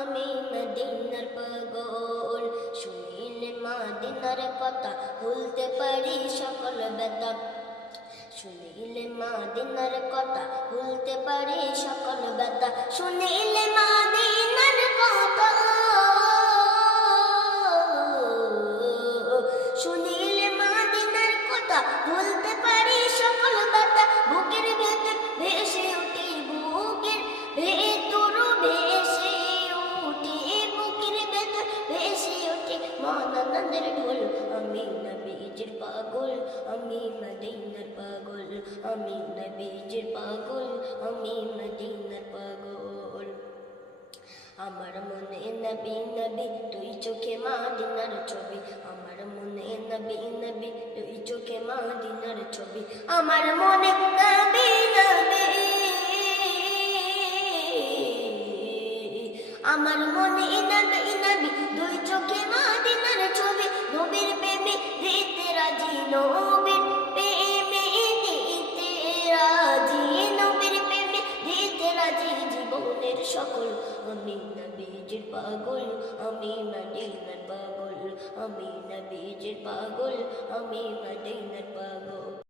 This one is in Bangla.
আমি মদিনার পাগল। শুনিলে মদিনার কথা ভুলতে পারি সকল ব্যথা, শুনিলে মদিনার কথা ভুলতে পারি সকল ব্যথা, শুনিলে মদিনার কথা, শুনিলে মদিনার কথা ভুলতে পারি সকল ব্যথা। বুকের ভেতর ভেসে উঠে, বুকের ভেতর ভেসে উঠে, বুকের ভেতর ভেসে উঠে মহানন্দের ঢোল। আমি নবীজির পাগল, আমি মদিনার পাগল, আমি নবীজির পাগল, আমি মদিনার পাগল। আমার মনে নবী নবী তুই চোখে মদিনার ছবি, আমার মনে নবী নবী তুই চোখে মদিনার ছবি, আমার মনে নবী নবী, আমার মনে নবী নবী দুই চোখে মদিনার ছবি। নবীর প্রেমে দিতে রাজি, নবীর প্রেমে দিতে রাজি, নবীর প্রেমে দিতে রাজি জীবনের সকল। আমি নবীজির পাগল, আমি মদিনার পাগল, আমি নবীজির পাগল, আমি মদিনার পাগল।